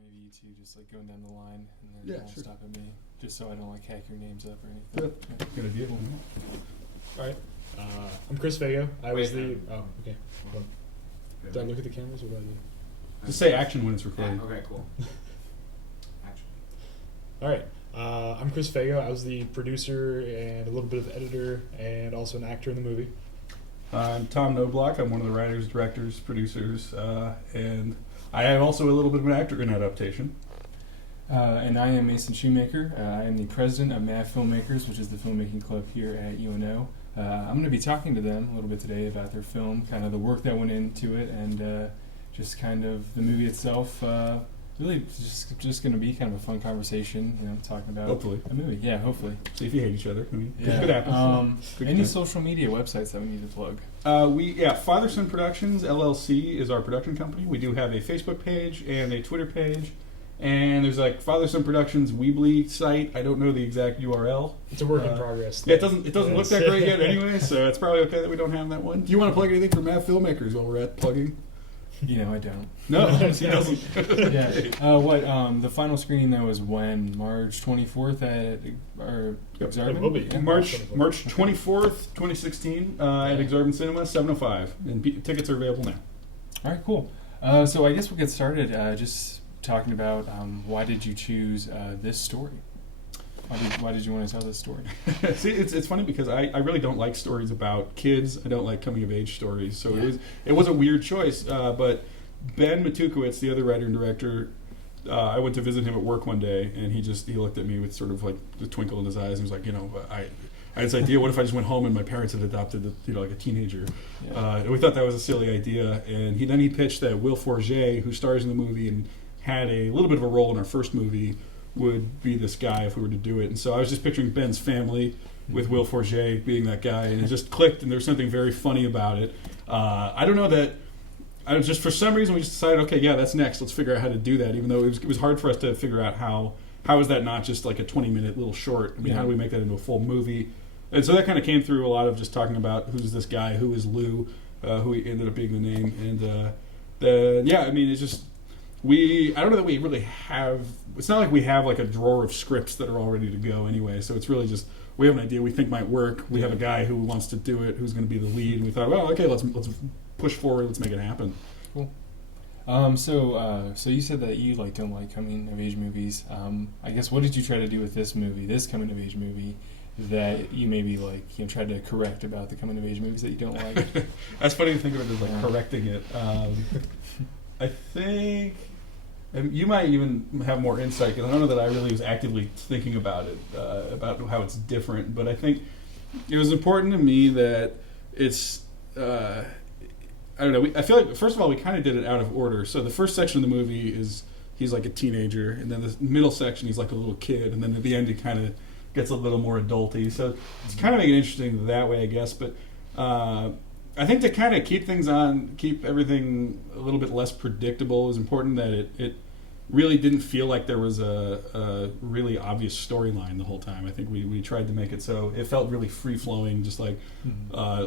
maybe you two just like going down the line and then Yeah, sure. stop at me, just so I don't like hack your names up or anything. Yeah. Good idea. All right. I'm Chris Fago. I was the. Wait, Oh, okay. Well, do I look at the cameras or what do I do? Just say action when it's recording. Okay, cool. Action. All right. I'm Chris Fago. I was the producer and a little bit of editor and also an actor in the movie. I'm Tom Knoblauch. I'm one of the writers, directors, producers, and I am also a little bit of an actor in Adoptation. And I am Mason Shumaker. I am the president of Mav Filmmakers, which is the filmmaking club here at UNO. I'm going to be talking to them a little bit today about their film, kind of the work that went into it, and just kind of the movie itself. Really, just going to be kind of a fun conversation, talking about Hopefully. a movie. Yeah, hopefully. See if you hate each other. I mean, Yeah. could happen. Could Any happen. social media websites that we need to plug? Father Son Productions LLC is our production company. We do have a Facebook page and a Twitter page, and there's like Father Son Productions Weebly site. I don't know the exact URL. It's a work in progress. Yeah, it doesn't look that great yet anyway, so it's probably okay that we don't have that one. Do you want to plug anything for Mav Filmmakers while we're at plugging? I don't. No, he doesn't. Yeah. The final screening though was when? March 24th at Exarban? It will be. Yeah. March 24th, 2016 at Exarban Cinema, 7:05, and tickets are available now. All right, cool. So I guess we'll get started just talking about why did you choose this story? Why did you want to tell this story? See, it's funny because I really don't like stories about kids. I don't like coming of age stories. So it was a weird choice. But Ben Matukowicz, the other writer and director, I went to visit him at work one day, and he looked at me with sort of like the twinkle in his eyes, and was like, I had this idea. What if I just went home and my parents had adopted, like a teenager? Yeah. And we thought that was a silly idea. And he pitched that Will Forget, who stars in the movie and had a little bit of a role in our first movie, would be this guy if we were to do it. And so I was just picturing Ben's family with Will Forget being that guy, and it just clicked, and there was something very funny about it. I don't know that I was just, for some reason, we just decided, okay, yeah, that's next. Let's figure out how to do that, even though it was hard for us to figure out how is that not just like a 20-minute little short. I mean, how do we make that into a full movie? And so that kind of came through a lot of just talking about who's this guy, who is Lou, who ended up being the name. And it's just, I don't know that we really have, it's not like we have like a drawer of scripts that are all ready to go anyway, so it's really just, we have an idea we think might work, we have a guy who wants to do it, who's going to be the lead, and we thought, well, okay, let's push forward, let's make it happen. Cool. So you said that you don't like coming of age movies. I guess what did you try to do with this coming of age movie, that you maybe tried to correct about the coming of age movies that you don't like? That's funny to think of it as correcting it. I think you might even have more insight, because I don't know that I really was actively thinking about it, about how it's different, but I think it was important to me that it's, I don't know, I feel like, first of all, we kind of did it out of order. So the first section of the movie is he's like a teenager, and then the middle section he's like a little kid, and then at the end he kind of gets a little more adulty. So it's kind of make it interesting that way, I guess, but I think to kind of keep everything a little bit less predictable, it was important that it really didn't feel like there was a really obvious storyline the whole time. I think we tried to make it so it felt really free-flowing, just like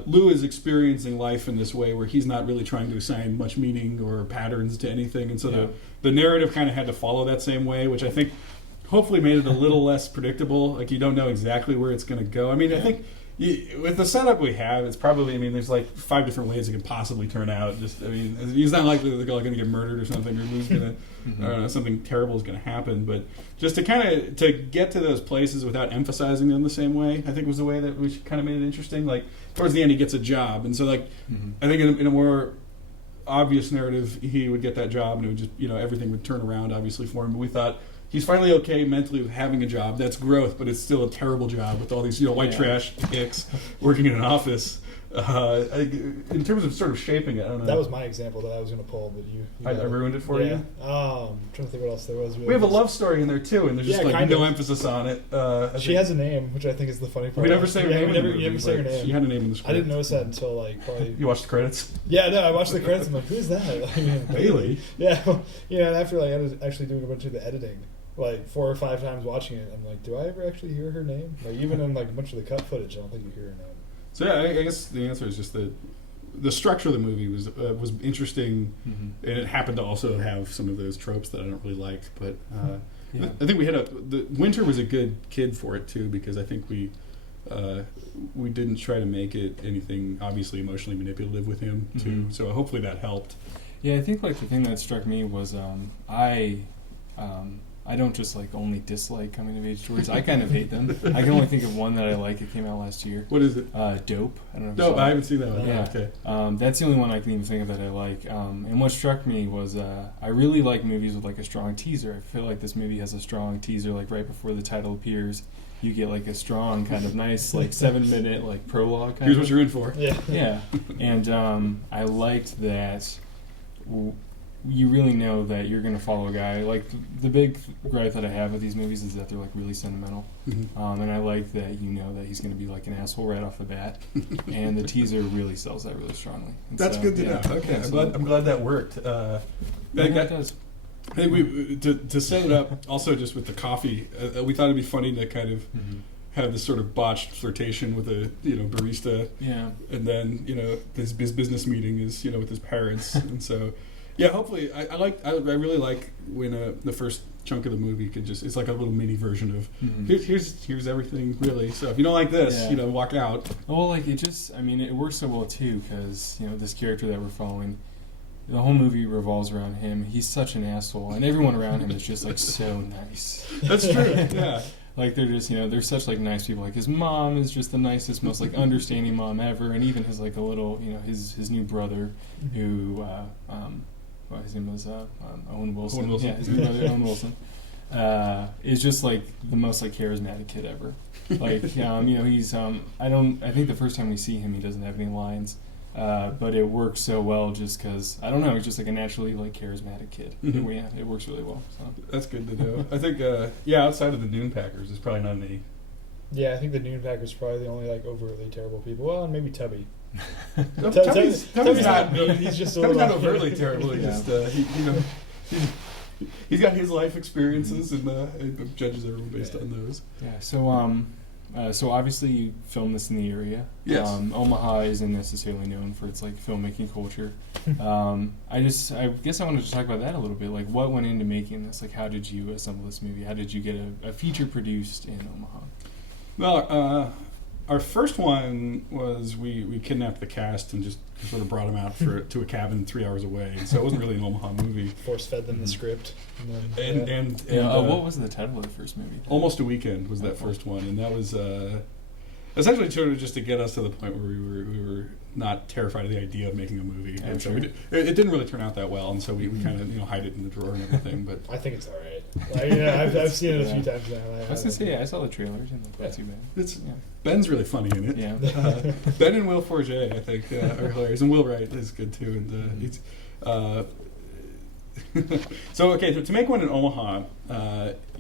Lou is experiencing life in this way where he's not really trying to assign much meaning or patterns to anything, and so the narrative kind of had to follow that same way, which I think hopefully made it a little less predictable. Like, you don't know exactly where it's going to go. I mean, I think with the setup we have, it's probably, there's like 5 different ways it can possibly turn out. He's not likely that they're going to get murdered or something, or Lou's going to, something terrible is going to happen. But just to get to those places without emphasizing them the same way, I think was the way that we kind of made it interesting. Like, towards the end, he gets a job. And so, I think in a more obvious narrative, he would get that job, and it would just, everything would turn around, obviously, for him. But we thought, he's finally okay mentally with having a job. That's growth, but it's still a terrible job with all these, white trash hicks working in an office. In terms of sort of shaping it, I don't know. That was my example that I was going to pull, but you I ruined it for you? I'm trying to think what else there was. We have a love story in there, too, and there's just no emphasis on it. She has a name, which I think is the funny part. We never say her name. You never say her name. She had a name in the script. I didn't notice that until probably... You watched the credits? Yeah, no, I watched the credits. I'm like, who's that? Bailey? Yeah, and after I was actually doing a bunch of the editing, 4 or 5 times watching it, I'm like, do I ever actually hear her name? Even in a bunch of the cut footage, I don't think you hear her name. So yeah, I guess the answer is just that the structure of the movie was interesting, Mm-hmm. and it happened to also have some of those tropes that I don't really like. But Yeah. I think the Winter was a good kid for it too, because I think we didn't try to make it anything obviously emotionally manipulative with him too. Mhm. So hopefully that helped. Yeah, I think like the thing that struck me was I don't just like only dislike coming of age stories. I kind of hate them. I can only think of one that I like. It came out last year. What is it? Dope. I don't know. If you No, saw I it. haven't seen that one. Yeah. Okay. That's the only one I can even think of that I like. And what struck me was I really like movies with like a strong teaser. I feel like this movie has a strong teaser. Like right before the title appears, you get like a strong kind of nice like 7-minute like prologue. Kind Here's of. what you're in for. Yeah. Yeah, and I liked that you really know that you're going to follow a guy. Like, the big gripe that I have with these movies is that they're, like, really sentimental. Mm-hmm. And I like that you know that he's going to be, like, an asshole right off the bat. And the teaser really sells that really strongly. And That's so, good to yeah, know. Okay, absolutely. I'm glad that worked. Yeah, That- it does. I think we to set it up also just with the coffee. We thought it'd be funny to kind of have this sort of botched flirtation with a barista, Yeah. and then his business meeting is with his parents, and so yeah. Hopefully, I really like when the first chunk of the movie could it's like a little mini version of here's everything really. So if you don't like this, Yeah. Walk out. Well, like, it works so well, too, because, this character that we're following, the whole movie revolves around him. He's such an asshole, and everyone around him is just, like, so nice. That's true. Yeah. Like, they're just, they're such, like, nice people. Like, his mom is just the nicest, most, like, understanding mom ever, and even his, like, a little, his new brother, who, his name was Owen Wilson. Owen Wilson. Yeah, his new brother, Owen Wilson, is just, like, the most, like, charismatic kid ever. Like, he's, I think the first time we see him, he doesn't have any lines. But it works so well just because, I don't know, he's just like a naturally like charismatic kid. Mhm. It works really well. So. That's good to know. I think, outside of the Dune Packers, there's probably not any. Yeah, I think the Noon Packers are probably the only like overtly terrible people. Well, and maybe Tubby. Tubby's not mean. He's just a Tubby's little not overtly terrible. He Yeah. just he's got his life experiences and judges everyone based on those. Yeah. So obviously you filmed this in the area. Yes. Omaha isn't necessarily known for its like filmmaking culture. I guess I wanted to talk about that a little bit. Like, what went into making this? Like, how did you assemble this movie? How did you get a feature produced in Omaha? Well, our first one was we kidnapped the cast and just sort of brought them out to a cabin 3 hours away. So it wasn't really an Omaha movie. Force fed them the script. And then, And What was the title of the first movie? Almost a Weekend was that first one, and that was essentially sort of just to get us to the point where we were not terrified of the idea of making a movie. Yeah, And so sure. it didn't really turn out that well, and so we kind of hide it in the drawer and everything. But I think it's all right. Like, I've seen it a few times now. I was gonna say, I saw the trailers and it's not too bad. it's Yeah. Ben's really funny in it. Yeah. Ben and Will Forget, I think, are hilarious, and Will Wright is good too. And it's so okay to make one in Omaha.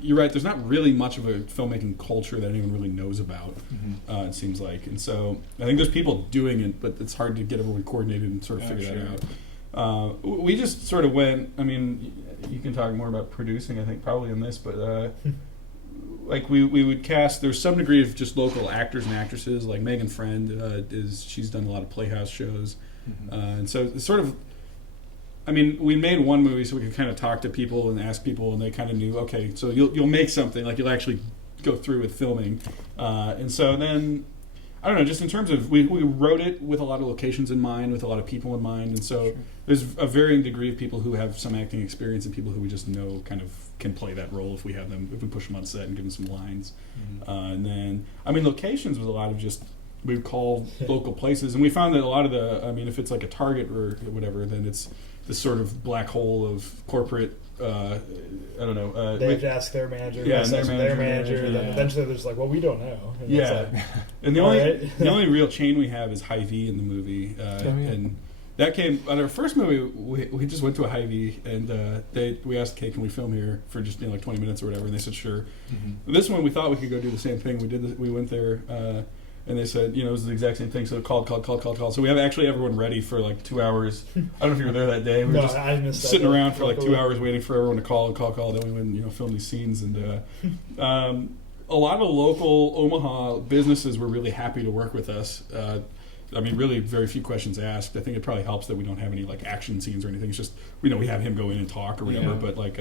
You're right. There's not really much of a filmmaking culture that anyone really knows about. It seems like, and so I think there's people doing it, but it's hard to get everyone coordinated and sort of figure that out. We just sort of went. I mean, you can talk more about producing, I think, probably in this, but like we would cast. There's some degree of just local actors and actresses. Like Megan Friend she's done a lot of Playhouse shows, and so it's sort of. I mean, we made one movie so we could kind of talk to people and ask people, and they kind of knew, okay, so you'll make something, like you'll actually go through with filming. And so then, I don't know, just in terms of, we wrote it with a lot of locations in mind, with a lot of people in mind, and so there's a varying degree of people who have some acting experience and people who we just know kind of can play that role if we have them, if we push them on set and give them some lines. And then, I mean, locations was a lot of just, we would call local places, and we found that a lot of if it's like a Target or whatever, then it's this sort of black hole of corporate, I don't know. they have to ask their manager. Yeah, and their manager. Then eventually there's like, well, we don't know. And it's like, and all right. the only real chain we have is Hy-Vee in the movie, and that came on our first movie. We just went to a Hy-Vee, and we asked, "Okay, can we film here for just like 20 minutes or whatever?" And they said, "Sure." This one we thought we could go do the same thing. We went there. And they said, it was the exact same thing. So it called. So we have actually everyone ready for like 2 hours. I don't know if you were there that day. We were just I missed sitting that. around for like 2 hours waiting for everyone to call. Then we went, film these scenes. And a lot of local Omaha businesses were really happy to work with us. really very few questions asked. I think it probably helps that we don't have any like action scenes or anything. It's just we have him go in and talk or whatever. Yeah. But like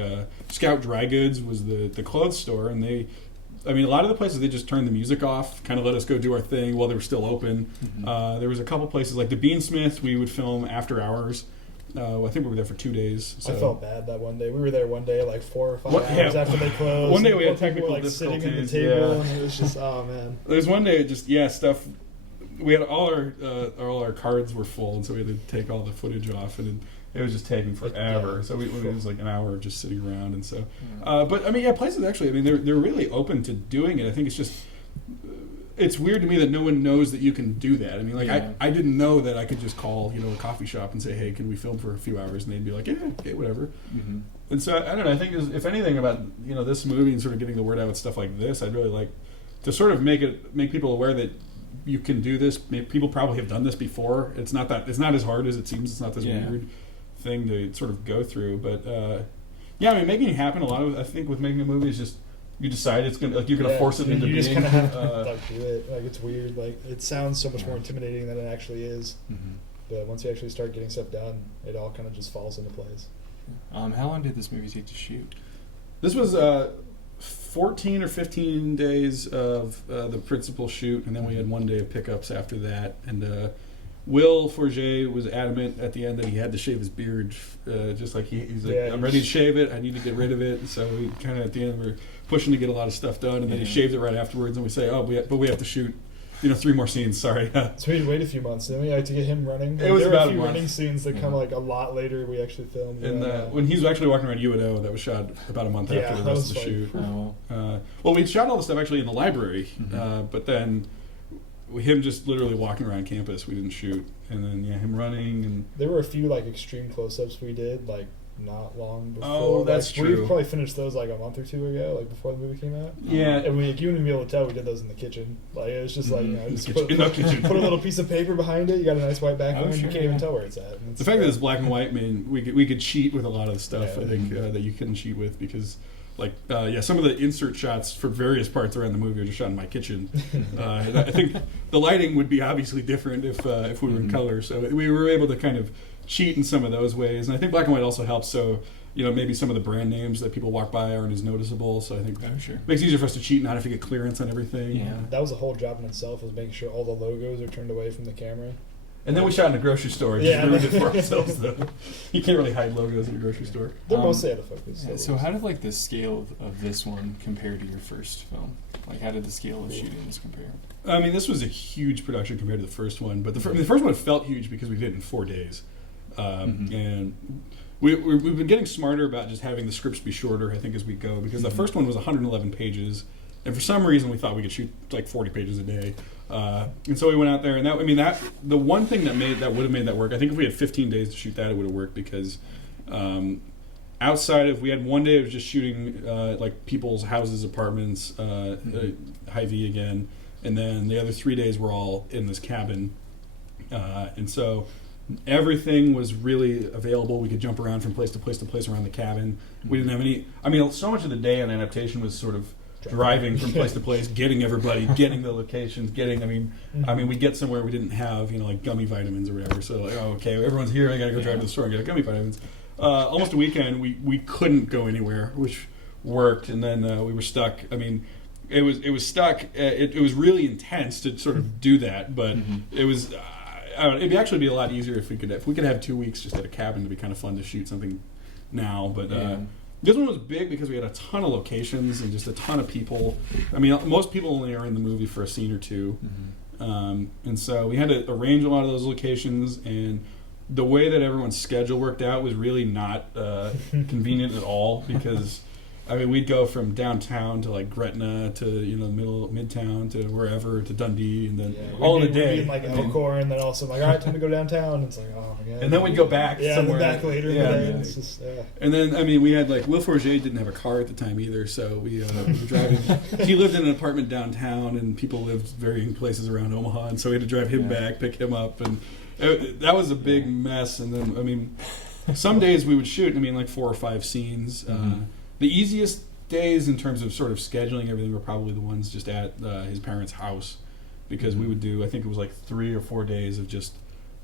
Scout Dry Goods was the clothes store, and a lot of the places they just turned the music off, kind of let us go do our thing while they were still open. Mm-hmm. There was a couple places like the Beansmith we would film after hours. I think we were there for 2 days. So. I felt bad that one day. We were there one day, like 4 or 5 What- hours yeah. after they closed. One day we had People technical were, like, sitting at the difficulties, table, yeah. and it was just, oh man. There's one day stuff. We had all our cards were full, and so we had to take all the footage off, and it was just taking forever. Yeah. So it was like an hour of just sitting around, and so. But places actually. They're really open to doing it. I think it's just. It's weird to me that no one knows that you can do that. Yeah. I didn't know that I could just call a coffee shop and say, hey, can we film for a few hours? And they'd be like, yeah, okay, whatever. Mm-hmm. And so I don't know. I think if anything about this movie and sort of getting the word out with stuff like this, I'd really like to sort of make people aware that you can do this. People probably have done this before. It's not as hard as it seems. It's not this weird thing to sort of go through. But making it happen. A lot of I think with making a movie is just. You decide it's gonna you're gonna force it into you being. just kind of have to do it. Like it's weird. Like it sounds so much more intimidating than it actually is. Mm-hmm. But once you actually start getting stuff done, it all kind of just falls into place. How long did this movie take to shoot? This was 14 or 15 days of the principal shoot, and then we had 1 day of pickups after that. And Will Forget was adamant at the end that he had to shave his beard, just like he's like, I'm ready to shave it. I need to get rid of it. And so we kind of at the end were pushing to get a lot of stuff done, and then he shaved it right afterwards. And we say, but we have to shoot, 3 more scenes. Sorry. So we had to wait a few months, didn't we? Like, to get him running. It was there about were a few a month. running scenes that come like a lot later. We actually filmed. And when he was actually walking around UNO, that was shot about a month after the that rest was of the fun. shoot. Oh, Well, we shot all the stuff actually in the library, Mm-hmm. but then him just literally walking around campus, we didn't shoot, and then him running and. There were a few like extreme close-ups we did like not long before. Oh, that's like, true. We probably finished those like a month or two ago, like before the movie came out. Yeah. And you wouldn't even be able to tell we did those in the kitchen. Like it was just like just In the kitchen. put a little piece of paper behind it. You got a nice white background. sure, you can't even tell where it's at. And The fact that it's black and white, we could cheat with a lot of the stuff. Yeah. I think that you couldn't cheat with because, some of the insert shots for various parts around the movie are just shot in my kitchen. And I think the lighting would be obviously different if we were in color. So we were able to kind of cheat in some of those ways, and I think black and white also helps. So maybe some of the brand names that people walk by aren't as noticeable. So I think it makes it easier for us to cheat and not have to get clearance on everything. Yeah. That was a whole job in itself, was making sure all the logos are turned away from the camera. And then we shot in a grocery store. Just ruined it for ourselves, though. You can't really hide logos in a grocery store. They're mostly out of focus. Yeah, so how did the scale of this one compare to your first film? Like how did the scale of shooting this compare? This was a huge production compared to the first one, but the first one felt huge because we did it in 4 days, and we've been getting smarter about just having the scripts be shorter. I think as we go, because the first one was 111 pages, and for some reason we thought we could shoot like 40 pages a day, and so we went out there, and that the one thing that would have made that work. I think if we had 15 days to shoot that, it would have worked because. Outside of, we had 1 day of just shooting like people's houses, apartments, Hy-Vee again, and then the other 3 days were all in this cabin, and so everything was really available. We could jump around from place to place to place around the cabin. We didn't have any. So much of the day on Adaptation was sort of driving from place to place, getting everybody, getting the locations, we get somewhere we didn't have, like gummy vitamins or whatever. So like, okay, everyone's here. I gotta go drive to the store and get gummy vitamins. Almost a weekend, we couldn't go anywhere, which worked, and then we were stuck. It was stuck. It was really intense to sort of do that, but it was. It'd actually be a lot easier if we could have 2 weeks just at a cabin. To be kind of fun to shoot something now, but. This one was big because we had a ton of locations and just a ton of people. Most people only are in the movie for a scene or two. And so we had to arrange a lot of those locations, and the way that everyone's schedule worked out was really not convenient at all because we'd go from downtown to like Gretna to Midtown to wherever to Dundee, and then all in a day. We'd be in like Elkhorn, and then also like, all right, time to go downtown. It's like, oh my god. And then we'd go back somewhere. And then back later in the day. It's just, And then we had like Will Forget didn't have a car at the time either, so we were driving. He lived in an apartment downtown, and people lived varying places around Omaha, and so we had to drive him back, pick him up, and that was a big mess. And then some days we would shoot like 4 or 5 scenes. The easiest days in terms of sort of scheduling everything were probably the ones just at his parents' house, because we would do, I think it was like 3 or 4 days of just,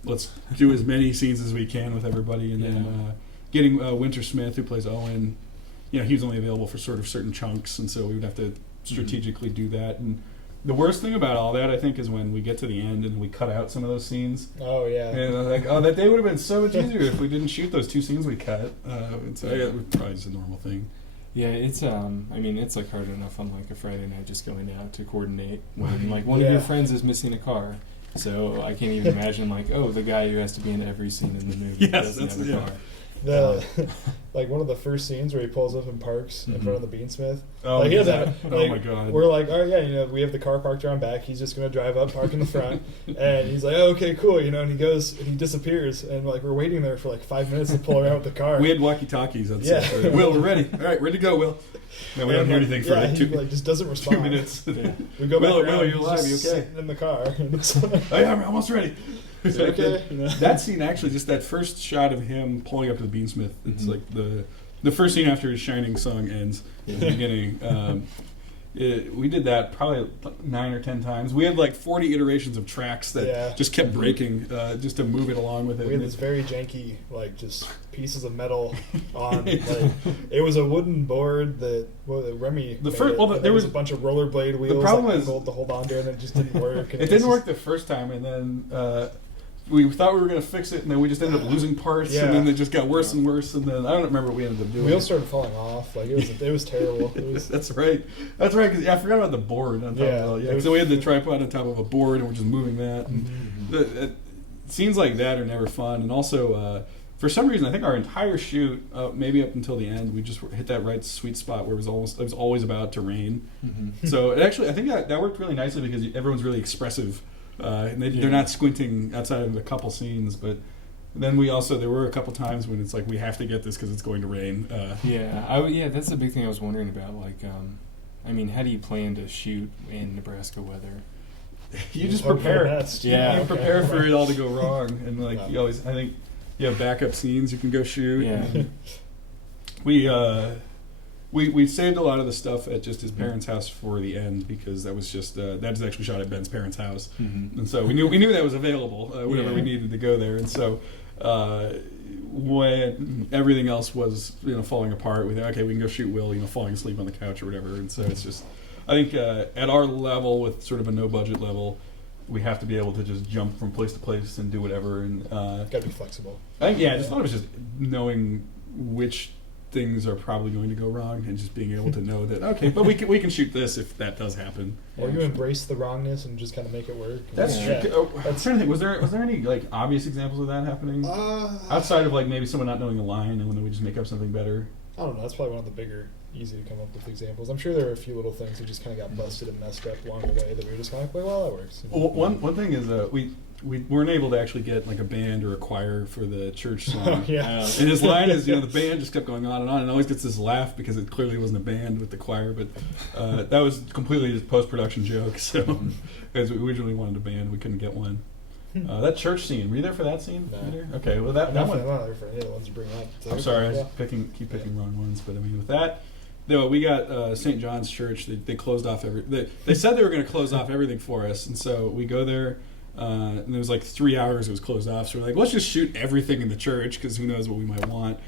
let's do as many scenes as we can with everybody, and then getting Winter Smith, who plays Owen, he was only available for sort of certain chunks, and so we would have to strategically do that. And the worst thing about all that, I think, is when we get to the end and we cut out some of those scenes. Oh, yeah. And I'm like, that day would have been so much easier if we didn't shoot those 2 scenes we cut. And so it was probably just a normal thing. Yeah, it's it's like hard enough on like a Friday night just going out to coordinate when like one of your friends is missing a car. So I can't even imagine like, the guy who has to be in every scene in the movie doesn't have a car. Like one of the first scenes where he pulls up and parks in front of the Beansmith. Oh, like, oh my God. We're like, all right, we have the car parked around back. He's just going to drive up, park in the front. And he's like, okay, cool, and he goes and he disappears. And like we're waiting there for like 5 minutes to pull around with the car. We had walkie-talkies on set. Will, we're ready. All right, ready to go, Will. No, we don't hear anything for he just doesn't respond. 2 minutes. Yeah. We go back Will, around, Will, you alive? You just okay? sitting in the car. Oh yeah, I'm almost ready. Okay. That scene, actually, just that first shot of him pulling up to the Beansmith, it's like the first scene after his Shining song ends in the beginning. We did that probably 9 or 10 times. We had like 40 iterations of tracks that just kept breaking just to move it along with it. We had this very janky, like just pieces of metal on. Like, it was a wooden board that Remy. There was a bunch of rollerblade wheels. The problem was to hold on to, and it just didn't work. It didn't work the first time, and then we thought we were going to fix it, and then we just ended up losing parts, and then it just got worse and worse, and then I don't remember what we ended up doing. Wheels started falling off. Like it was terrible. That's right, because I forgot about the board on top of it. So we had the tripod on top of a board, and we're just moving that. And scenes like that are never fun, and also for some reason I think our entire shoot, maybe up until the end, we just hit that right sweet spot where it was always about to rain. So I think that worked really nicely because everyone's really expressive. And they're not squinting outside of a couple scenes, but then there were a couple times when it's like we have to get this because it's going to rain. That's the big thing I was wondering about. Like, how do you plan to shoot in Nebraska weather? You just prepare. You prepare for it all to go wrong, and like you always, I think you have backup scenes you can go shoot. Yeah. We saved a lot of the stuff at just his parents' house for the end because that was just that is actually shot at Ben's parents' house, and so we knew that was available whenever we needed to go there, and so when everything else was falling apart, we thought, okay, we can go shoot Will falling asleep on the couch or whatever, and so it's just I think at our level with sort of a no budget level, we have to be able to just jump from place to place and do whatever, and gotta be flexible. I just thought it was just knowing which things are probably going to go wrong and just being able to know that but we can shoot this if that does happen. Or you embrace the wrongness and just kind of make it work. That's true. I'm trying to think. Was there any like obvious examples of that happening outside of like maybe someone not knowing a line and then we just make up something better? I don't know. That's probably one of the bigger, easy to come up with examples. I'm sure there were a few little things that just kind of got busted and messed up along the way that we were just kind of like, well, that works. One thing is we weren't able to actually get like a band or a choir for the church song. And his line is, the band just kept going on, and always gets this laugh because it clearly wasn't a band with the choir, but that was completely just post-production joke. So, because we originally wanted a band, we couldn't get one. That church scene, were you there for that scene? No. Okay, well that one. I'm not there for any of the ones you bring up. I'm sorry, I just keep picking wrong ones, but I mean with that. No, we got St. John's Church. They closed off they said they were going to close off everything for us, and so we go there. And it was like 3 hours it was closed off, so we're like, let's just shoot everything in the church because who knows what we might want.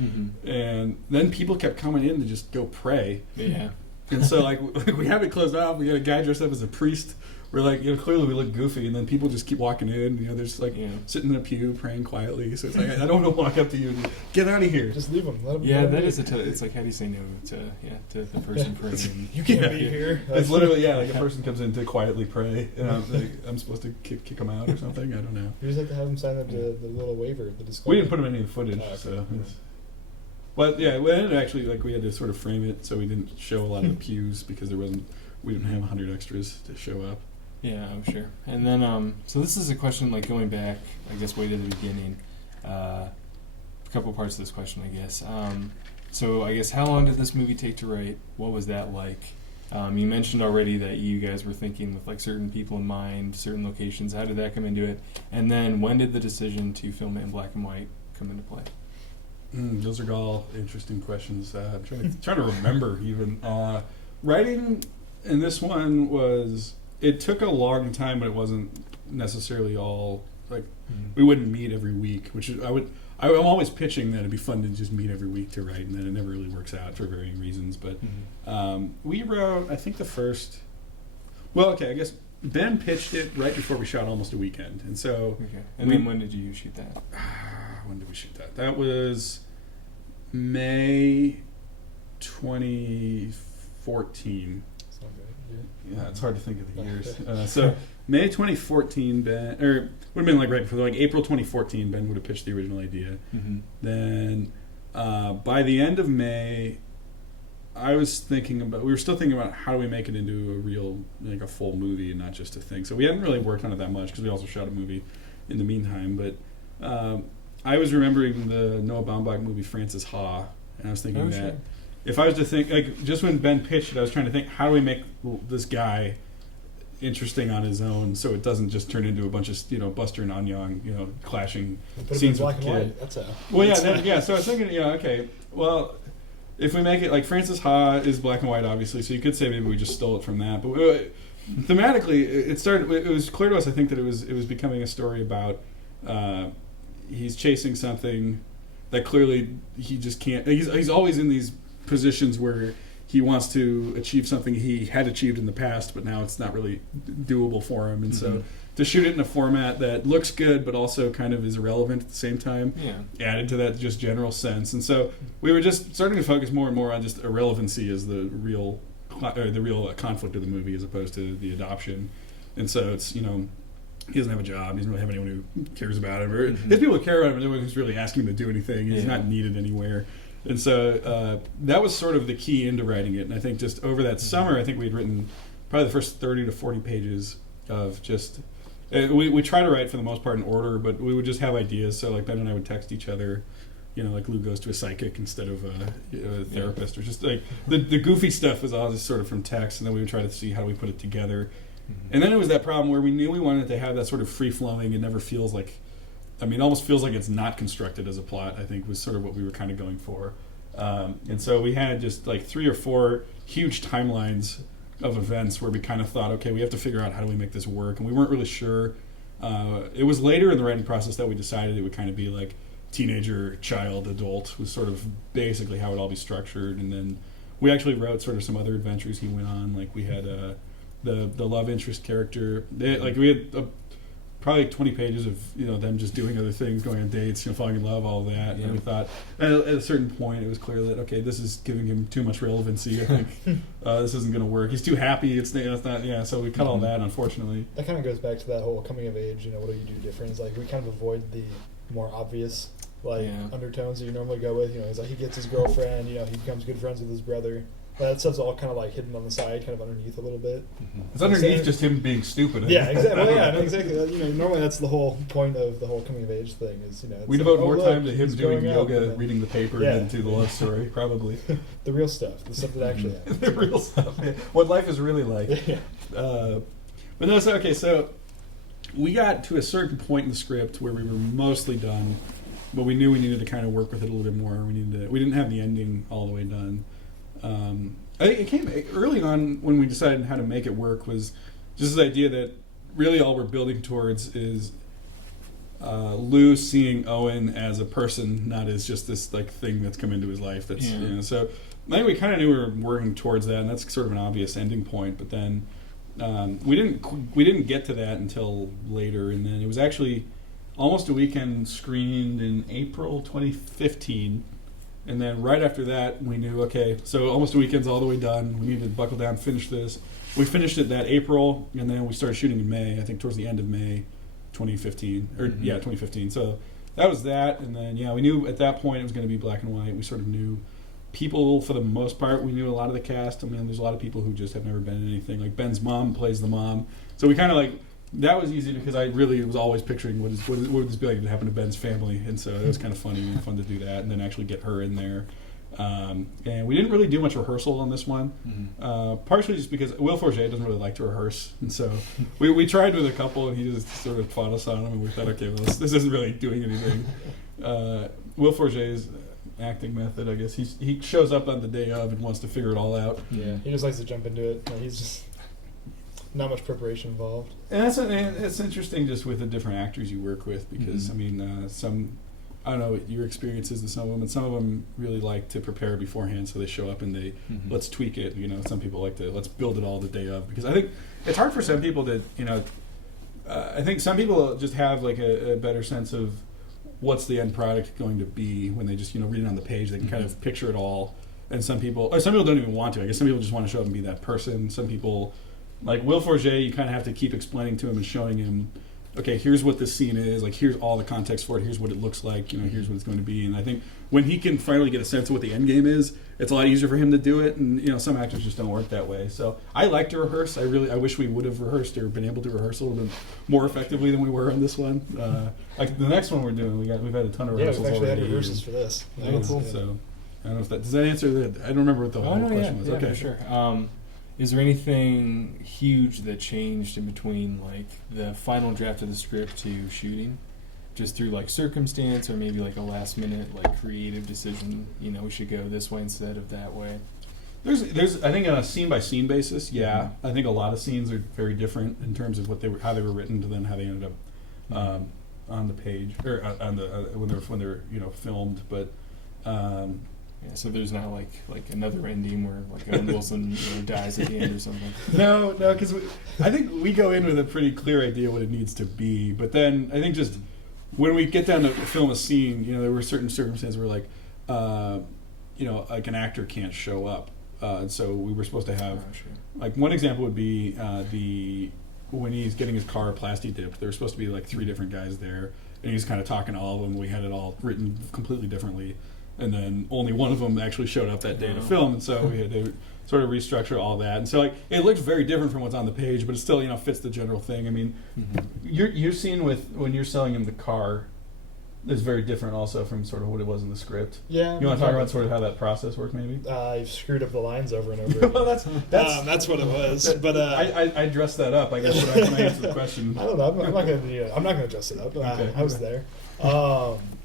And then people kept coming in to just go pray, and so like we have it closed off. We got a guy dressed up as a priest. We're like, clearly we look goofy, and then people just keep walking in. They're just like sitting in a pew praying quietly. So it's like I don't want to walk up to you and get out of here. Just leave them. Let them that is it's like, how do you say no to the person praying? You can't be here. It's literally like a person comes in to quietly pray, and I'm supposed to kick them out or something. I don't know. You just have to have them sign the little waiver, the disclaimer. We didn't put them in any of the footage, so. But we ended actually we had to sort of frame it so we didn't show a lot of the pews because we didn't have 100 extras to show up. Yeah, I'm sure. And then, so this is a question, like, going back, I guess, way to the beginning. A couple parts of this question, I guess. So, I guess, how long did this movie take to write? What was that like? You mentioned already that you guys were thinking with, like, certain people in mind, certain locations. How did that come into it? And then, when did the decision to film it in black and white come into play? Those are all interesting questions. I'm trying to remember, even. Writing in this one was it took a long time, but it wasn't necessarily all like we wouldn't meet every week, which is, I'm always pitching that it'd be fun to just meet every week to write, and then it never really works out for varying reasons. But we wrote, I think the first, well, okay, I guess Ben pitched it right before we shot Almost a Weekend, and so. Okay. And then when did you shoot that? When did we shoot that? That was May 2014. It's not good. Yeah, it's hard to think of the years. So May 2014, Ben, or would have been like right before, like April 2014, Ben would have pitched the original idea. Then by the end of May, we were still thinking about how do we make it into a real, like a full movie and not just a thing. So we hadn't really worked on it that much because we also shot a movie in the meantime. But I was remembering the Noah Baumbach movie Frances Ha, and I was thinking that if I was to think, like, just when Ben pitched it, I was trying to think, how do we make this guy interesting on his own so it doesn't just turn into a bunch of, Buster and Anyang, clashing scenes with the kid. That's a... Well, yeah, so I was thinking, okay, well, if we make it, like, Frances Ha is black and white, obviously, so you could say maybe we just stole it from that, but thematically, it was clear to us, I think, that it was becoming a story about he's chasing something that clearly he just can't, he's always in these positions where he wants to achieve something he had achieved in the past, but now it's not really doable for him. And so to shoot it in a format that looks good, but also kind of is irrelevant at the same time, added to that just general sense. And so we were just starting to focus more and more on just irrelevancy as the real conflict of the movie as opposed to the adoption. And so it's, he doesn't have a job. He doesn't really have anyone who cares about him. Or there's people who care about him, but no one who's really asking him to do anything. He's not needed anywhere. And so that was sort of the key into writing it. And I think just over that summer, I think we had written probably the first 30 to 40 pages of just... we try to write for the most part in order, but we would just have ideas. So like Ben and I would text each other, like Lou goes to a psychic instead of a therapist. Or just like the goofy stuff was all just sort of from text, and then we would try to see how we put it together. And then it was that problem where we knew we wanted to have that sort of free-flowing. It never feels like... it almost feels like it's not constructed as a plot, I think, was sort of what we were kind of going for. And so we had just like 3 or 4 huge timelines of events where we kind of thought, okay, we have to figure out how do we make this work. And we weren't really sure. It was later in the writing process that we decided it would kind of be like teenager, child, adult was sort of basically how it would all be structured. And then we actually wrote sort of some other adventures he went on. Like we had the love interest character. We had probably 20 pages of them just doing other things, going on dates, falling in love, all of that. And we thought at a certain point it was clear that okay, this is giving him too much relevancy. I think this isn't going to work. He's too happy. It's not. Yeah, so we cut all that. Unfortunately, that kind of goes back to that whole coming of age. What do you do different? It's like we kind of avoid the more obvious undertones that you normally go with. He's like he gets his girlfriend. He becomes good friends with his brother. That stuff's all kind of like hidden on the side, kind of underneath a little bit. It's underneath just him being stupid. Yeah, exactly. Well, yeah, no, exactly. Normally that's the whole point of the whole coming of age thing. Is we devote more time to him doing yoga, reading the paper, than to the love story, probably. The real stuff, the stuff that actually happens. The real stuff. Yeah. What life is really like. But no, so we got to a certain point in the script where we were mostly done, but we knew we needed to kind of work with it a little bit more. We didn't have the ending all the way done. I think it came early on when we decided how to make it work was just this idea that really all we're building towards is Lou seeing Owen as a person, not as just this like thing that's come into his life. That's so I think we kind of knew we were working towards that, and that's sort of an obvious ending point. But then we didn't get to that until later, and then it was actually Almost a Weekend screened in April 2015. And then right after that, we knew, okay, so Almost a Weekend's all the way done. We need to buckle down, finish this. We finished it that April, and then we started shooting in May, I think towards the end of May 2015. 2015. So that was that. And then, we knew at that point it was going to be black and white. We sort of knew people, for the most part, we knew a lot of the cast. There's a lot of people who just have never been in anything. Like Ben's mom plays the mom. So we kind of that was easy because I really was always picturing what would this be like to happen to Ben's family, and so it was kind of funny and fun to do that, and then actually get her in there. And we didn't really do much rehearsal on this one, partially just because Will Forget doesn't really like to rehearse, and so we tried with a couple, and he just sort of fought us on them, and we thought, okay, well, this isn't really doing anything. Will Forget's acting method, I guess, he shows up on the day of and wants to figure it all out. Yeah, he just likes to jump into it. He's just... not much preparation involved. And it's interesting just with the different actors you work with because, I mean, I don't know what your experience is with some of them, and some of them really like to prepare beforehand, so they show up and they let's tweak it. You know, some people like to let's build it all the day of, because I think it's hard for some people to, you know, I think some people just have like a better sense of what's the end product going to be when they just, you know, read it on the page. They can kind of picture it all. And some people don't even want to. I guess some people just want to show up and be that person. Some people, like Will Forget, you kind of have to keep explaining to him and showing him, okay, here's what this scene is, like here's all the context for it, here's what it looks like, you know, here's what it's going to be. And I think when he can finally get a sense of what the end game is, it's a lot easier for him to do it. And you know, some actors just don't work that way. So I like to rehearse. I wish we would have rehearsed or been able to rehearse a little bit more effectively than we were on this one. Like the next one we're doing, we've had a ton of rehearsals we've actually already. had rehearsals for this. Yeah, cool. So I don't know if that does that answer that. I don't remember what the whole question was. Yeah, okay, for sure. Is there anything huge that changed in between like the final draft of the script to shooting, just through like circumstance or maybe like a last minute like creative decision? You know, we should go this way instead of that way. There's I think on a scene by scene basis, yeah. I think a lot of scenes are very different in terms of how they were written to then how they ended up on the page or on the when they're you know filmed, but. Yeah, so there's not like another ending where like Owen Wilson dies at the end or something. No, because I think we go in with a pretty clear idea what it needs to be, but then I think just when we get down to film a scene, you know, there were certain circumstances where like, you know, like an actor can't show up, and so we were supposed to have like one example would be when he's getting his car plasti dipped. There were supposed to be like 3 different guys there, and he's kind of talking to all of them. We had it all written completely differently. And then only one of them actually showed up that day to film, and so we had to sort of restructure all that. And so like it looks very different from what's on the page, but it still, you know, fits the general thing. I mean, your scene with when you're selling him the car is very different also from sort of what it was in the script. Yeah. You want to talk about sort of how that process worked, maybe? I've screwed up the lines over and over. Well, that's what it was. But I dressed that up. I guess when I answer the question. I don't know. I'm not gonna dress it up. Okay. I was there.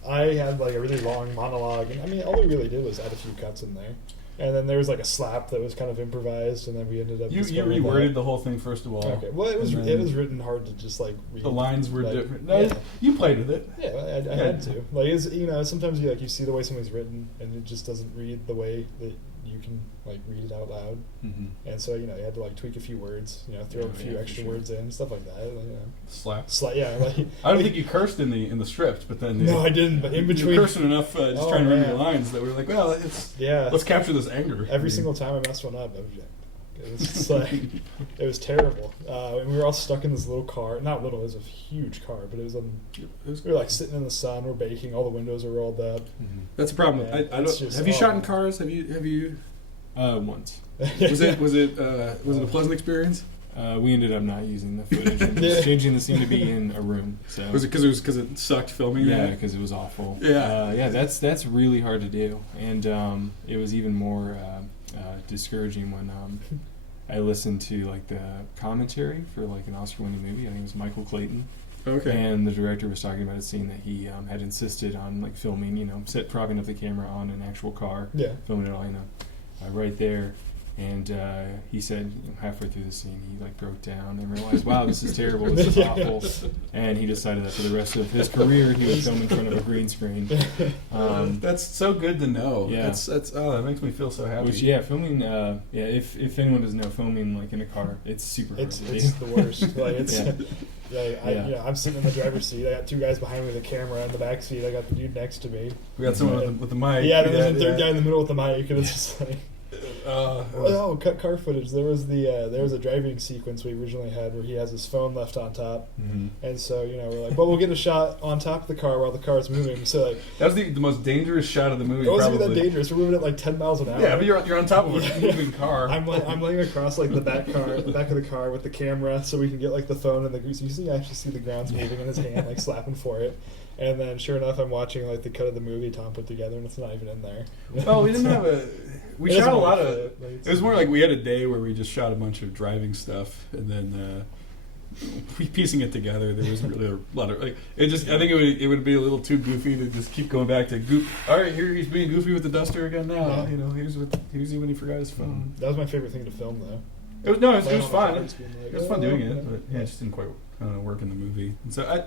I had like a really long monologue, and I mean, all we really did was add a few cuts in there, and then there was like a slap that was kind of improvised, and then we ended up. You reworded the whole thing first of all. Okay. Well, it was written hard to just like read. The lines were like, different. No, you played with it. Yeah, I had to. Like, it's, you know, sometimes you see the way something's written, and it just doesn't read the way that you can like read it out loud. And so you know, you had to like tweak a few words, you know, throw a few extra words in, stuff like that. Like, you know. Slap. Yeah. Like, I don't think you cursed in the script, but then no, I didn't. But in between, you were cursing enough, just trying to read the lines that we were like, well, let's capture this anger. Every single time I messed one up, it was just like it was terrible. And we were all stuck in this little car. Not little, it was a huge car, but we were like sitting in the sun. We're baking. All the windows are rolled up. That's a problem. Yeah, Have you shot in cars? Have you? Once. Was it a pleasant experience? We ended up not using the footage and changing the scene to be in a room. So was it because it sucked filming? Yeah, that? because it was awful. Yeah, that's really hard to do, and it was even more discouraging when I listened to like the commentary for like an Oscar-winning movie. I think it was Michael Clayton. Okay. And the director was talking about a scene that he had insisted on like filming, you know, propping up the camera on an actual car, filming it all, you know, right there. And he said, you know, halfway through the scene, he like broke down and realized, wow, this is terrible, this is awful. And he decided that for the rest of his career, he would film in front of a green screen. That's so good to know. Yeah. That's that makes me feel so happy. Which, filming, if anyone doesn't know, filming like in a car, it's super hard to do. It's the worst. Like it's, I'm sitting in the driver's seat. I got 2 guys behind me with a camera in the back seat. I got the dude next to me. We got someone with the mic. Yeah, there's a third guy in the middle with the mic, and it's just like. Cut car footage. There was a driving sequence we originally had where he has his phone left on top, and so you know we're like, well, we'll get a shot on top of the car while the car's moving. So like that was the most dangerous shot of the movie. It wasn't even that dangerous. We're moving at like 10 miles an hour. Yeah, but you're on top of a moving car. I'm laying across like the back of the car with the camera, so we can get like the phone and the grease. You actually see the grounds moving in his hand, like slapping for it. And then, sure enough, I'm watching like the cut of the movie Tom put together, and it's not even in there. Well, we didn't have a. We shot a lot of. It was more like we had a day where we just shot a bunch of driving stuff, and then piecing it together. There wasn't really a lot of like. It just. I think it would be a little too goofy to just keep going back to goof. All right, here he's being goofy with the duster again now. Yeah. You know, here's when he forgot his phone. That was my favorite thing to film, though. It was Laying it was on fun. the couch being like, It was fun doing it, yeah. but yeah, it just didn't quite work in the movie. And so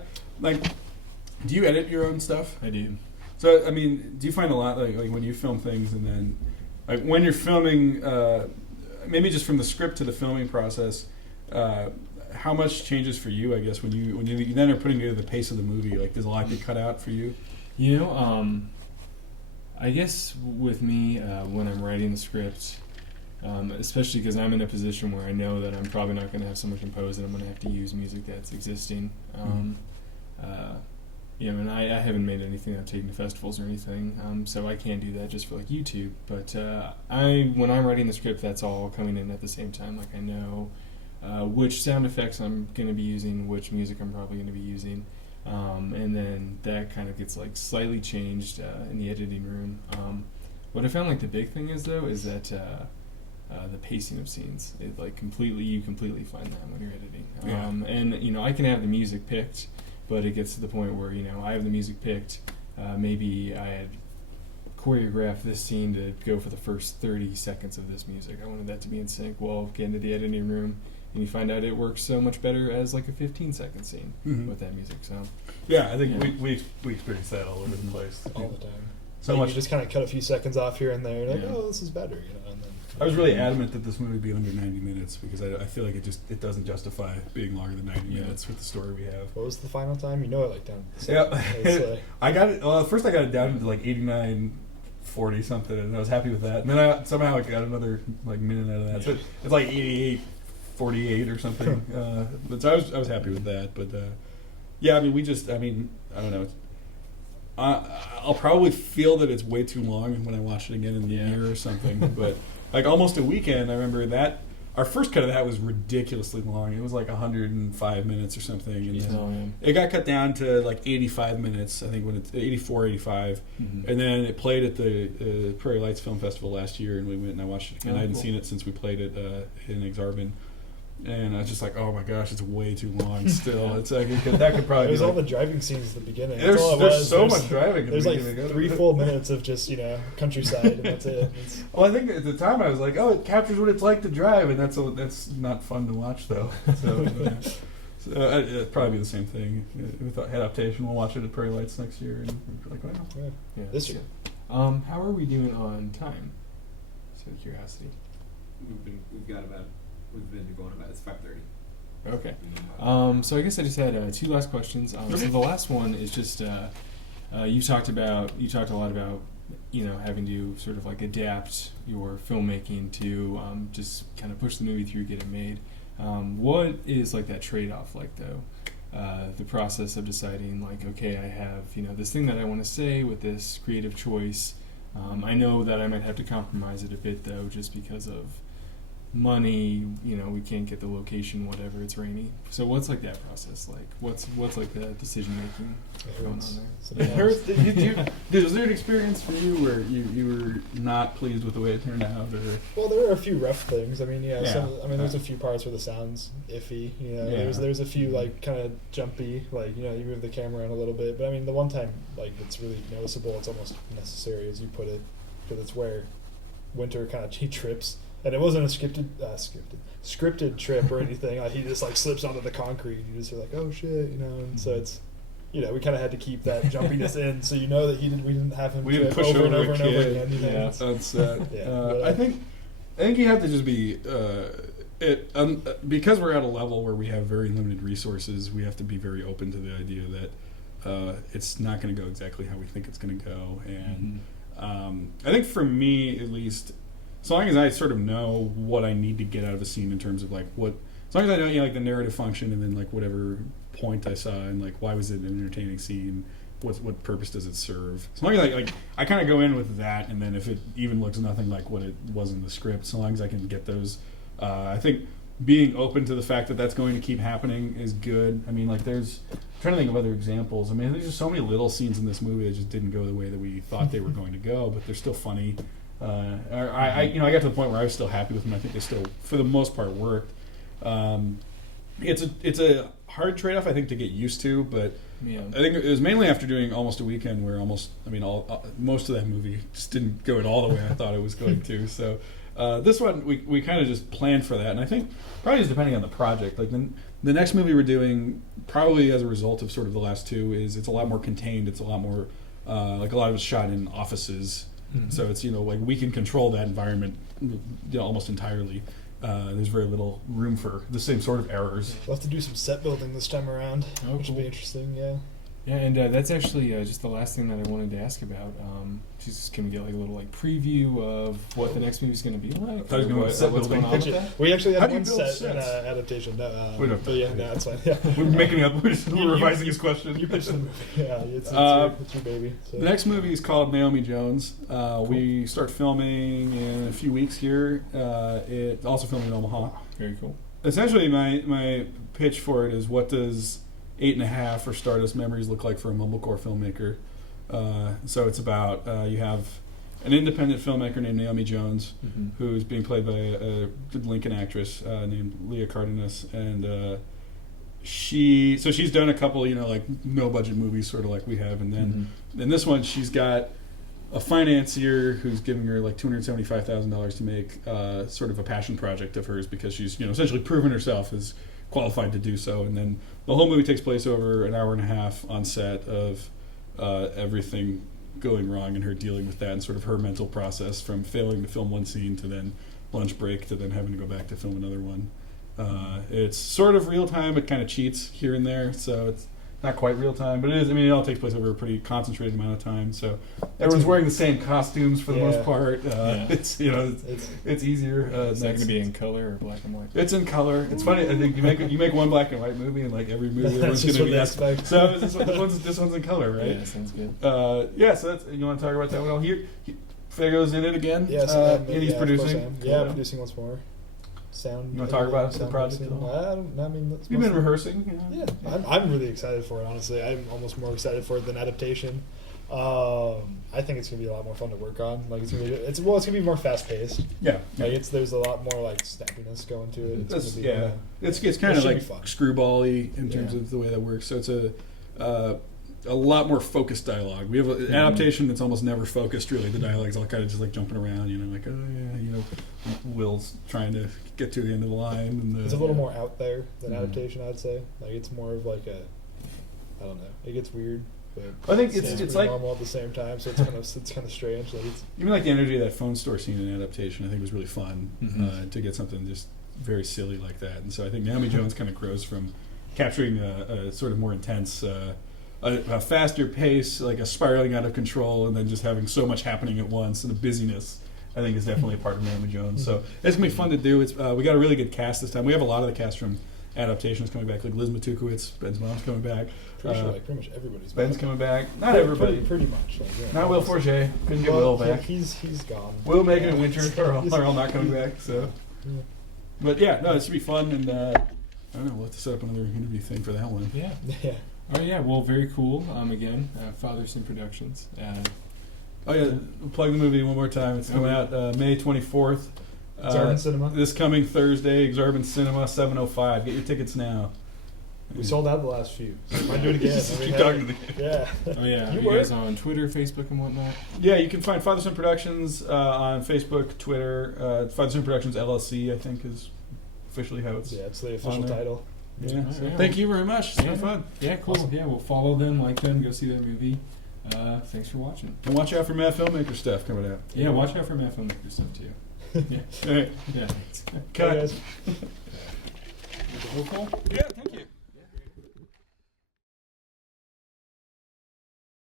do you edit your own stuff? I do. So I mean, do you find a lot like when you film things and then like when you're filming, maybe just from the script to the filming process, how much changes for you? I guess when you then are putting together the pace of the movie, like does a lot get cut out for you? You know, I guess with me when I'm writing the script, especially because I'm in a position where I know that I'm probably not going to have someone compose it, I'm going to have to use music that's existing. You know, and I haven't made anything I've taken to festivals or anything, so I can't do that just for like YouTube. But when I'm writing the script, that's all coming in at the same time. Like I know which sound effects I'm going to be using, which music I'm probably going to be using, and then that kind of gets like slightly changed in the editing room. What I found like the big thing is though is that the pacing of scenes, you completely find that when you're editing. And you know, I can have the music picked. But it gets to the point where, you know, I have the music picked. Maybe I had choreographed this scene to go for the first 30 seconds of this music. I wanted that to be in sync. Well, get into the editing room, and you find out it works so much better as like a 15-second scene with that music. So yeah, I think we experience that all over the place. All the time. So like much. You just kind of cut a few seconds off here and there. You're like, Yeah. oh, this is better, you know. And then I was really adamant that this movie be under 90 minutes because I feel like it doesn't justify being longer than 90 minutes with the story we have. what was the final time? You know it like down. To Yeah, it's, I got it. Well, first I got it down to like 89:40 something, and I was happy with that. And then I somehow got another like minute out of that, so it's like 88:48 or something. But so I was happy with that. But yeah, I mean, I don't know. I'll probably feel that it's way too long when I watch it again in the year or something. But like almost a weekend, I remember that our first cut of that was ridiculously long. It was like 105 minutes or something. And then it got cut down to like 85 minutes, I think, when it's 84, 85. And then it played at the Prairie Lights Film Festival last year, and we went and I watched it again. I hadn't seen it since we played it in Exarban. And I was just like, oh my gosh, it's way too long still. It's like, that could probably There's be all like, the driving scenes at the beginning. there's so much driving. There's like 3 full minutes of just, you know, countryside, and that's it. Well, I think at the time I was like, oh, it captures what it's like to drive, and that's not fun to watch though. So it'd probably be the same thing with Adoptation. We'll watch it at Prairie Lights next year, and we're like, wow. Yeah. This year. How are we doing on time? Just out of curiosity. We've been going about, it's 5:30. Okay. So I guess I just had 2 last questions. So the last one is just you talked a lot about, you know, having to sort of like adapt your filmmaking to just kind of push the movie through, get it made. What is like that trade-off like though? The process of deciding like, okay, I have, you know, this thing that I want to say with this creative choice. I know that I might have to compromise it a bit though, just because of money, you know, we can't get the location, whatever, it's rainy. So what's like that process like? What's like the decision making going on there? It hurts. Was there an experience for you where you were not pleased with the way it turned out? Or? Well, there are a few rough things. I mean, there's a few parts where the sound's iffy. You know, there's a few like kind of jumpy, like, you know, you move the camera around a little bit. But I mean, the one time like it's really noticeable, it's almost necessary, as you put it, because it's where Winter kind of he trips. And it wasn't a scripted trip or anything. Like he just like slips onto the concrete. You just are like, oh shit, you know. And so it's, you know, we kind of had to keep that jumpiness in, so you know that we didn't have him trip push over and over over and over again. You know? Yeah, that's. Yeah, I think you have to just be because we're at a level where we have very limited resources. We have to be very open to the idea that it's not going to go exactly how we think it's going to go. And I think for me, at least, as long as I sort of know what I need to get out of a scene in terms of like as long as I know, you know, like the narrative function and then like whatever point I saw and like why was it an entertaining scene, what purpose does it serve? As long as I kind of go in with that, and then if it even looks nothing like what it was in the script, so long as I can get those, I think being open to the fact that that's going to keep happening is good. I mean, like I'm trying to think of other examples. I mean, there's just so many little scenes in this movie that just didn't go the way that we thought they were going to go, but they're still funny. I got to the point where I was still happy with them. I think they still, for the most part, worked. It's a hard trade-off, I think, to get used to, but I think it was mainly after doing almost a weekend where most of that movie just didn't go it all the way I thought it was going to. So This one, we kind of just planned for that, and I think probably just depending on the project. Like the next movie we're doing, probably as a result of sort of the last two, is it's a lot more contained. It's a lot more like a lot of it's shot in offices, so it's like we can control that environment almost entirely. There's very little room for the same sort of errors. We'll have to do some set building this time around, which will cool. be interesting. Yeah. Yeah, and that's actually just the last thing that I wanted to ask about. Just can we get like a little like preview of what the next movie's going to be like? I thought you were going to set what's building. going on with that? We actually How had do you one build set in sets? Adoptation. We don't But yeah, no, it's fine. Yeah. We're making up. We're revising his question. You pitched the movie. Yeah, it's your baby. So. The next movie is called Naomi Jones. We start filming in a few weeks here. It's also filmed in Omaha. Very cool. Essentially, my pitch for it is, what does 8.5 or Stardust Memories look like for a mumblecore filmmaker? So it's about you have an independent filmmaker named Naomi Jones, who's being played by a good Lincoln actress named Leah Cardenas, and she's done a couple like no budget movies, sort of like we have, and then in this one she's got a financier who's giving her like $275,000 to make sort of a passion project of hers, because she's essentially proven herself as qualified to do so. And then the whole movie takes place over an hour and a half on set of everything going wrong and her dealing with that, and sort of her mental process from failing to film one scene to then lunch break to then having to go back to film another one. It's sort of real time. It kind of cheats here and there, so it's not quite real time, but it is. I mean, it all takes place over a pretty concentrated amount of time. So everyone's wearing the same costumes for the most part. It's it's easier. Is that going to be in color or black and white? It's in color. It's funny. I think you make one black and white movie, and like every movie, everyone's going to be asked. So this one's in color, right? Yeah, sounds good. So that's, you want to talk about that one? Fago's in it again. Yes, and he's producing. Producing once more. Sound. You want to talk about the project at all? I mean, You've been rehearsing. Yeah, I'm really excited for it. Honestly, I'm almost more excited for it than Adoptation. I think it's gonna be a lot more fun to work on. Like it's gonna be more fast paced. Yeah, like there's a lot more like snappiness going to it. It's kind of like screwball-y in terms of the way that works. So it's a lot more focused dialogue. We have an Adoptation that's almost never focused, really. The dialogue's all kind of just like jumping around, like, Will's trying to get to the end of the line. And it's a little more out there than Adoptation, I'd say. Like it's more of like I don't know. It gets weird, but I think it's like normal at the same time. So it's kind of strange. Like even like the energy of that phone store scene in Adoptation, I think was really fun to get something just very silly like that. And so I think Naomi Jones kind of grows from capturing a sort of more intense. A faster pace, like a spiraling out of control, and then just having so much happening at once, and the busyness, I think, is definitely a part of Naomi Jones. So it's gonna be fun to do. We got a really good cast this time. We have a lot of the cast from Adoptations coming back, like Liz Matukowicz, Ben's mom's coming back. Pretty sure pretty much everybody's Ben's back. coming back. Not everybody. Pretty much. Like, Not Will Forget. Couldn't get Will back. He's gone. Will making it winter. Are all not coming back. So, but yeah, no, it should be fun, and I don't know. We'll have to set up another interview thing for that one. Yeah. Yeah. Oh yeah, well, very cool. Again, Fatherson Productions. Plug the movie one more time. It's coming out May 24th. Exarban Cinema. This coming Thursday, Exarban Cinema, 7:05. Get your tickets now. We sold out the last few. So might do it again. Keep talking to the Yeah. Oh yeah, you guys on Twitter, Facebook, and whatnot? Yeah, you can find Fatherson Productions on Facebook, Twitter. Fatherson Productions LLC, I think, is officially how it's. Yeah, it's the official title. Yeah. So thank you very much. It's been fun. Yeah, cool. Awesome. Yeah, we'll follow them, like them, go see that movie. Thanks for watching. And watch out for Mav Filmmaker stuff coming out. Yeah, watch out for Mav Filmmaker stuff too. Yeah. All right. Yeah. Cut. Hey guys. Cool. Yeah, thank you.